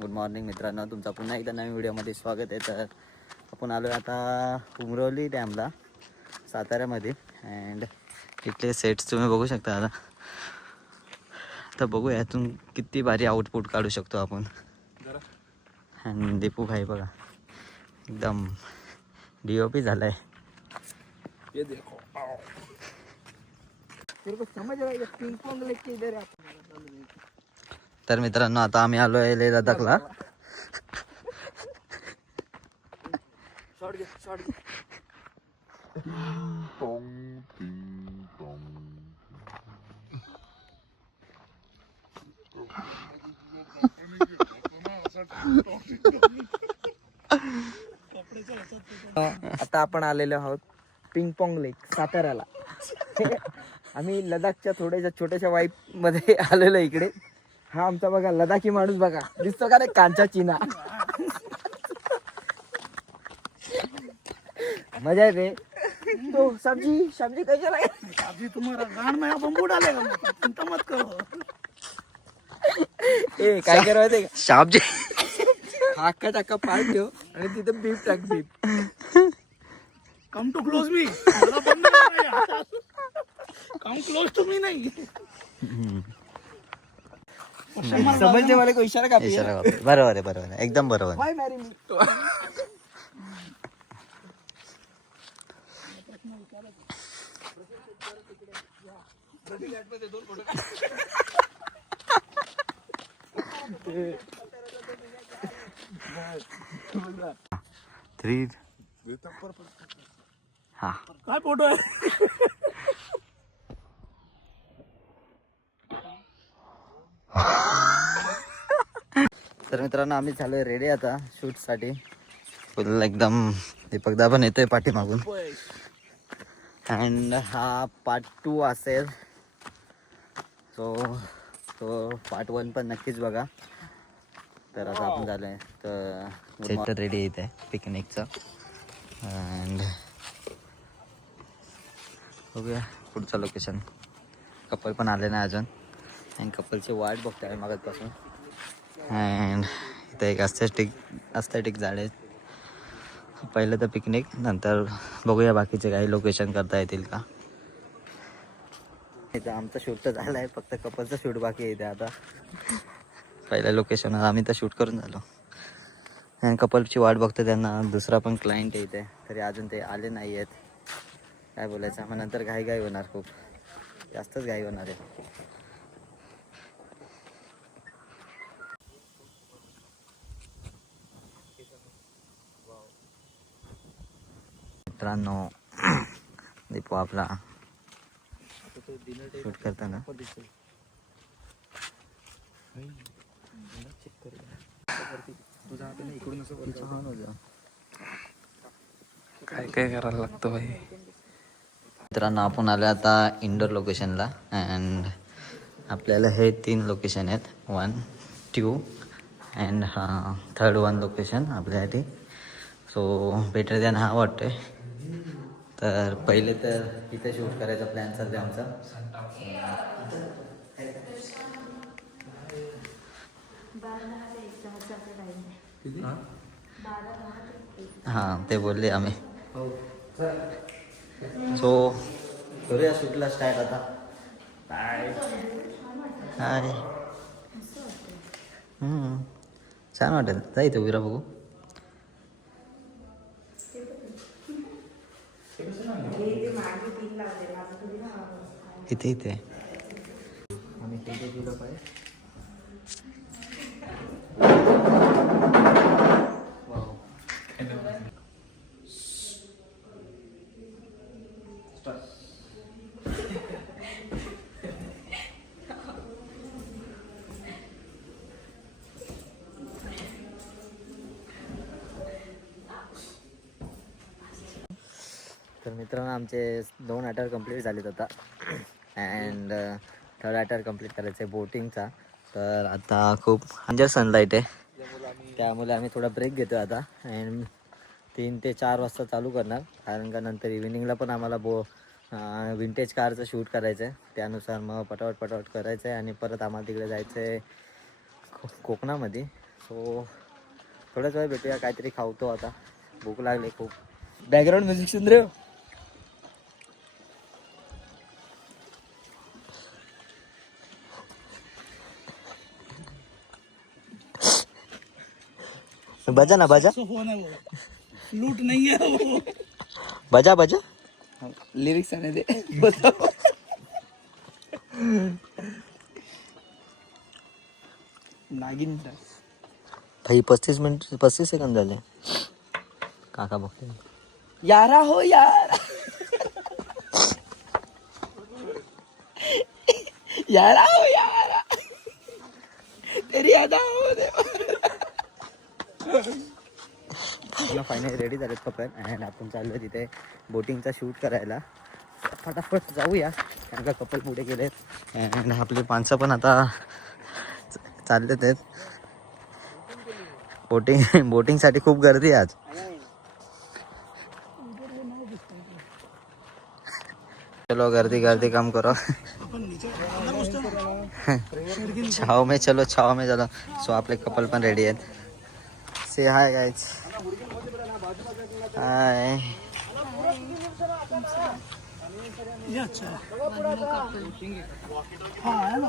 Good morning मित्रांनो, तुमचा पुन्हा एकदा नवीन व्हिडिओमध्ये स्वागत आहे. तर आपण आलो आता उमरवली डॅमला साताऱ्यामध्ये. अँड इथले सेट्स तुम्ही बघू शकता. आता बघूया यातून किती भारी आउटपुट काढू शकतो आपण. आणि दीपू भाई बघा एकदम DOP झालाय. तर मित्रांनो आता आम्ही आलो आहे लेह लडाखला. आता आपण आलेलो आहोत पिंग पॉंग लेक साताऱ्याला. आम्ही लडाखच्या थोड्याशा छोट्याशा वाईफ मध्ये आलेलो इकडे. हा आमचा बघा लडाखी माणूस बघा, दिसतो का नाही कांचा चिना. मजा येते. तो सब्जी सब्जी कैसे लगे? अभी तुम्हारा गान में बम्बू डालेगा, चिंता मत करो. ए काय करायचं शाबजी अख्खा टाका पाय ठेव आणि तिथे बीप टाक beep. Come to close me. Come close to me नाही. समजते मला को इशारा कापी. बरोबर आहे, बरोबर आहे, एकदम बरोबर. Y marry me. थ्री हा काय फोटो आहे. तर मित्रांनो आम्ही झालोय रेडी आता शूटसाठी. फुल एकदम दीपकदा पण येतोय पाठीमागून. अँड हा पार्ट 2 असेल. तो पार्ट 1 पण नक्कीच बघा. तर आता आपण झालोय तर रेडी येत आहे पिकनिकचं. अँड बघूया पुढचं लोकेशन. कपल पण आले नाही अजून आणि कपलची वाट बघतोय मागतपासून. अँड इथं एक अस्थेटिक झाड आहे. पहिलं तर पिकनिक, नंतर बघूया बाकीचे काही लोकेशन करता येतील का. इथं आमचं शूट तर झालं आहे, फक्त कपलचं शूट बाकी आहे. इथे आता पहिल्या लोकेशनवर आम्ही तर शूट करून झालो आणि कपलची वाट बघतो. त्यांना दुसरा पण क्लायंट आहे इथे, तरी अजून ते आले नाही आहेत. काय बोलायचं, मग नंतर घाई होणार, खूप जास्तच घाई होणार आहे. मित्रांनो दीपू आपला शूट करताना काय काय करायला लागतं भाई. मित्रांनो आपण आलो आता इंडोर लोकेशनला. अँड आपल्याला हे 3 लोकेशन आहेत, 1, 2 अँड थर्ड 1 लोकेशन आपल्यासाठी. सो बेटर दॅन हा वाटतोय. तर पहिले तर इथे शूट करायचा प्लॅन चालू आहे आमचा. हां ते बोलले आम्ही. सो करूया शूटला स्टार्ट आता. हाय छान वाटेल. जा इथे उभीरा बघू. इथे आम्ही तिथे गेलो पाहिजे. तर मित्रांनो आमचे 2 अटेम्प्ट कंप्लीट झालेत आता. अँड थर्ड अटेम्प्ट कंप्लीट करायचं आहे बोटिंगचा. तर आता खूप अंजर सनलाईट आहे, त्यामुळे आम्ही थोडा ब्रेक घेतो आता. अँड 3 ते 4 वाजता चालू करणार, कारण का नंतर इव्हिनिंगला पण आम्हाला विंटेज कारचं शूट करायचं आहे. त्यानुसार मग पटापट करायचं आहे आणि परत आम्हाला तिकडे जायचं आहे कोकणामध्ये. सो थोड्याच वेळ भेटूया, काहीतरी खावतो आता, भूक लागली खूप. बॅकग्राऊंड म्युझिक सुन रे. बजा ना बजा, फोन है वो, लूट नहीं है वो. बजा बजा. लिरिक्स आने दे. बताओ. नागिन भाई 35 सेकंद झाले. काका बघते. यारा हो यार. यारा हो यारा. तेरी यादा हो दे. आपला फायनली रेडी झालेत कपल अँड आपण चाललो तिथे बोटिंगचा शूट करायला. फटाफट जाऊया कारण का कपल पुढे गेलेत अँड आपली माणसं पण आता चाललेत आहेत. बोटिंगसाठी खूप गर्दी आहे आज. चलो गर्दी काम करो. छाव में चलो. सो आपले कपल पण रेडी आहेत. से हाय गाइज. हाय. ये अच्छा है. हाँ है ना.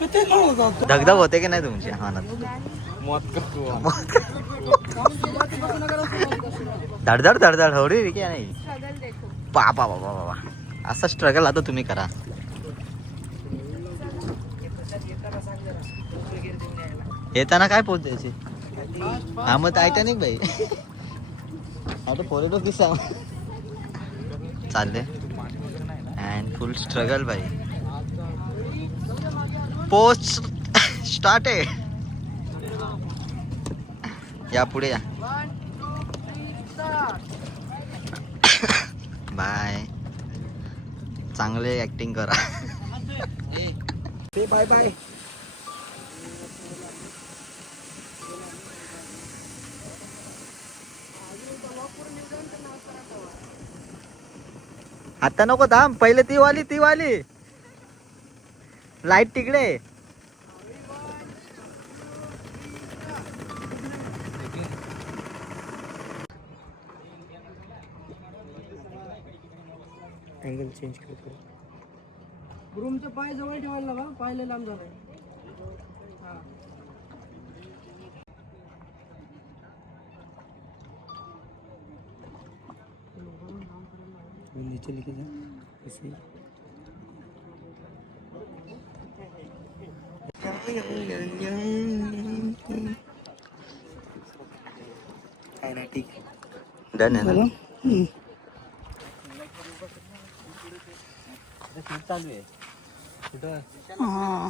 किती काळ होता. धगधग होते की नाही तुमची? हा ना. धडधड हो रे की नाही. बाबा असा स्ट्रगल आता तुम्ही करा. येताना काय पोच द्यायची? हा मग टायटॅनिक भाई. आता पोरे तो किस्सा चालले अँड फुल स्ट्रगल भाई. पोस्ट स्टार्ट आहे. या पुढे या. बाय. चांगले ऍक्टिंग करा. Bye bye. आता नको थांब, पहिले ती वाली लाईट तिकडे. अँगल चेंज करतो. रूमचं पाय जवळ ठेवायला लावा, पाय लय लांब झालाय. नीचे लेके जा ऐसे. ठीक आहे. डन आहे ना. चालू आहे कुठं. हाँ.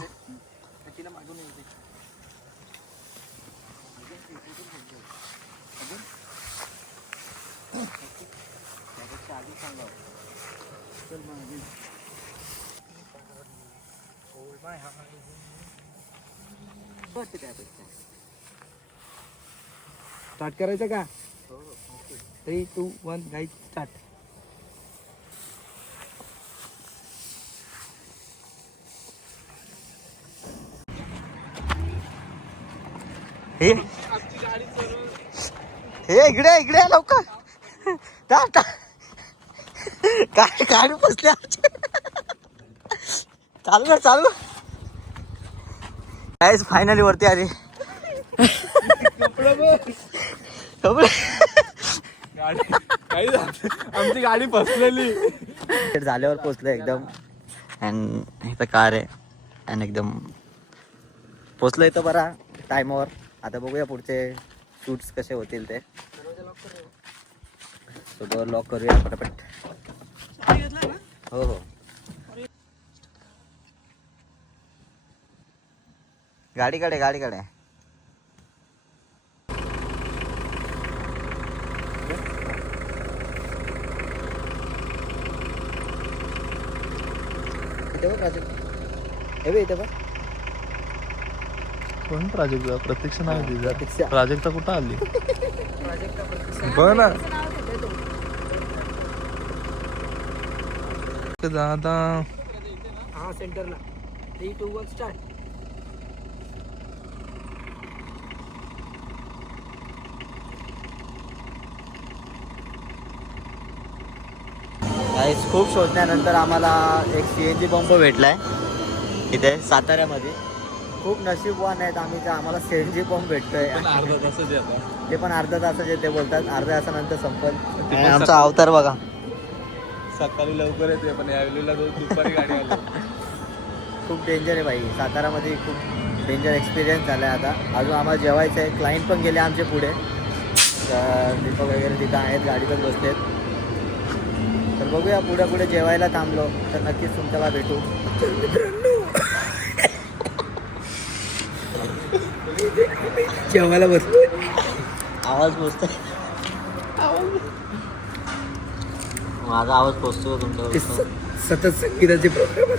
स्टार्ट करायचं का? 3, 2, 1 गाईज स्टार्ट. हे इकडे लवकर. गाडी बसली आमची. चालू गाईज फायनली वरती आली. आमची गाडी फसलेली. झाल्यावर पोचलो एकदम अँड इथं कार आहे अँड एकदम पोचलो इथं बरा टायमावर. आता बघूया पुढचे शूट्स कसे होतील ते. सो डोअर लॉक करूया पटापट. हो गाडीकडे इथे बघ राजू. हे इथे बघ. कोण प्राजक्ता? प्रत्यक्ष नाव आहे तिचं. प्रतीक्षा. प्राजक्ता कुठं आली? बघ ना आता हा सेंटरला. 3, 2, 1 स्टार्ट. गाईस खूप शोधण्यानंतर आम्हाला एक CNG पंप भेटलाय इथे साताऱ्यामध्ये. खूप नशीबवान आहेत आम्ही का आम्हाला CNG पंप भेटतोय. अर्धा तासच येतो. ते पण अर्धा तासाचे ते बोलतात, अर्ध्या तासानंतर संपल. आणि आमचा अवतार बघा. सकाळी लवकर येते पण यावेळेला दुपारी गाडी आली. खूप डेंजर आहे भाई, सातारामध्ये खूप डेंजर एक्सपिरियन्स झाला आहे आता. अजून आम्हाला जेवायचं आहे, क्लायंट पण गेले आमचे पुढे. तर दीपक वगैरे तिथं आहेत, गाडीतच बसलेत. तर बघूया पुढे पुढे जेवायला थांबलो तर नक्कीच तुमच्याला भेटू. जेवायला बसलोय. आवाज पोचतोय, माझा आवाज पोचतो ते तुमच्या. सतत संगीताचे प्रोग्राम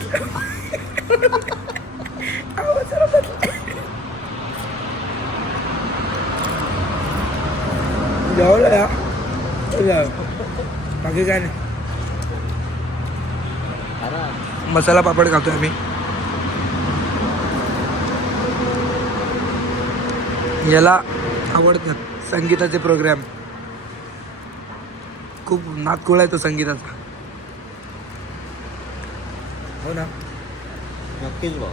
जेवलं या बाकी काय नाही. मसाला पापड खातोय आम्ही. याला आवडतात संगीताचे प्रोग्राम. खूप नादखोळा आहे तो संगीताचा. हो ना. नक्कीच बघ.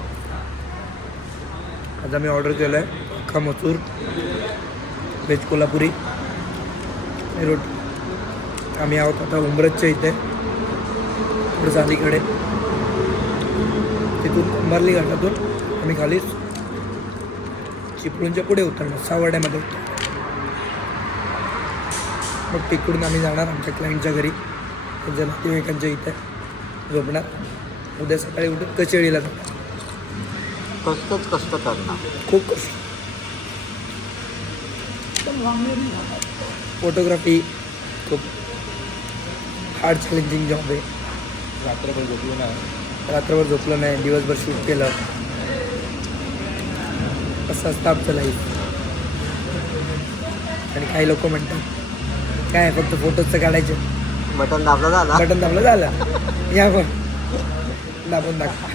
आज आम्ही ऑर्डर केलं आहे अख्खा मसूर, व्हेज कोल्हापुरी रोटी. आम्ही आहोत आता उंबरजच्या इथे, थोडंसं अलीकडे. तिथून कुंभारली घाटातून आम्ही खाली चिपळूणच्या पुढे उतरणार, सावर्ड्यामध्ये. मग तिकडून आम्ही जाणार आमच्या क्लायंटच्या घरी, त्यांच्या नातेवाईकांच्या इथे झोपणार. उद्या सकाळी उठून कचेळीला जाणार. कष्टच कष्ट करणार. खूप कष्ट. फोटोग्राफी खूप हार्ड चॅलेंजिंग जॉब आहे. रात्रभर झोपलो नाही. रात्रभर झोपलं नाही, दिवसभर शूट केलं. असं असतं आमचं लाईफ. आणि काही लोक म्हणतात काय फक्त फोटोजचं काढायचं, बटन दाबला झाला. बटन दाबलं झालं. या पण दाबून दाखवा.